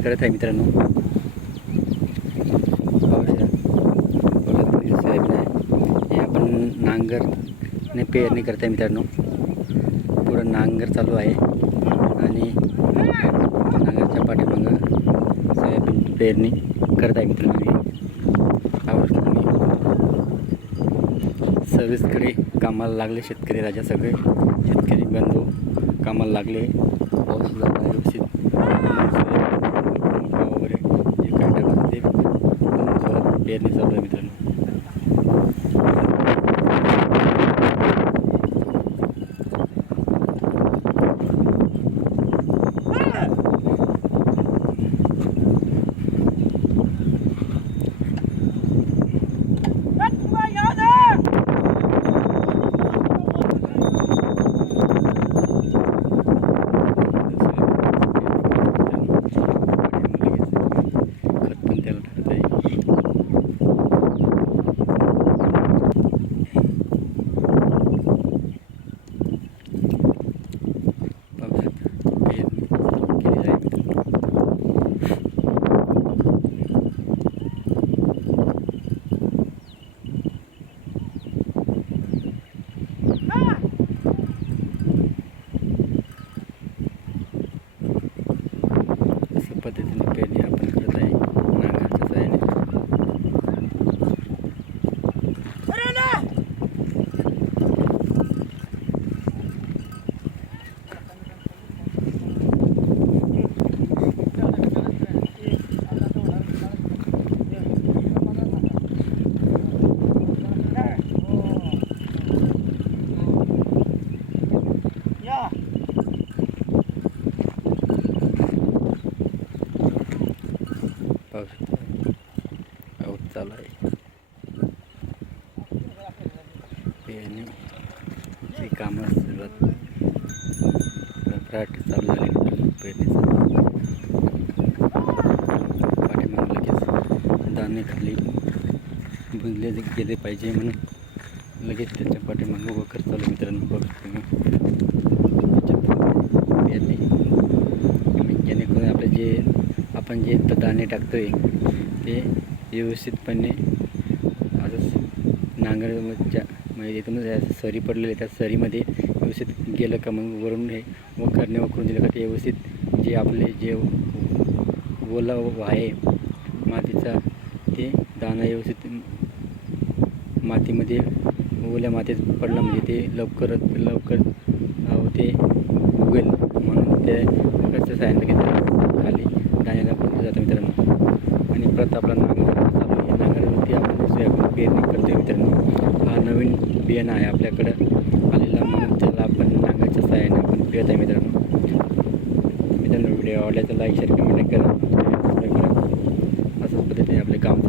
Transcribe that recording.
करत आहे मित्रांनो. सोयाबीन आहे हे आपण नांगरने पेरणी करत आहे मित्रांनो. पुढं नांगर चालू आहे. आणि नांगरच्या पाठीमागं सोयाबीन पेरणी करत आहे मित्रांनो मी पाहू कामाला लागले शेतकरी राजा सगळे. शेतकरी बंधू कामाला लागले. पाऊस झाला व्यवस्थित. जोरात पेरणी चालू आहे मित्रांनो खत पण त्याला टाकत आहे पाहू शकता पेरणी केलेली आहे मित्रांनो अशा पद्धतीने पेरणी आपण करत आहे नांगरच्या सहाय्याने पाहू शकता पाऊस चालू आहे. कामं सुरुवात. भरभराट चालू झाली मित्रांनो पेरणीचं लगेच दाणे खाली बुजले गेले पाहिजे म्हणून लगेच त्याच्या पाठीमागं वखर चालू मित्रांनो बघू तुम्ही. जेणेकरून आपले जे आपण जे दाणे टाकतोय ते व्यवस्थितपणे असं नांगरच्या म्हणजे इथून असं सरी पडलेले त्या सरीमध्ये व्यवस्थित गेलं का मग वरून हे खरणी वकरून दिलं का ते व्यवस्थित जे आपले जे ओला आहे मातीचा ते दाणा व्यवस्थित मातीमध्ये ओल्या मातीत पडलं म्हणजे ते लवकरच लवकर ते उगेल म्हणून ते वखरच्या खाली दाण्याला पडलं जातं मित्रांनो. आणि परत आपला नांगर चालू आहे नांगरावरती आपण सोयाबीन पेरणी करतोय मित्रांनो हा नवीन बियाणं आहे आपल्याकडं. आलेला म्हणून त्याला आपण नांगाच्या साहाय्याने आपण पेरत आहे मित्रांनो. मित्रांनो व्हिडिओ आवडला तर लाईक शेअर कमेंट करा. असंच पद्धतीने आपले काम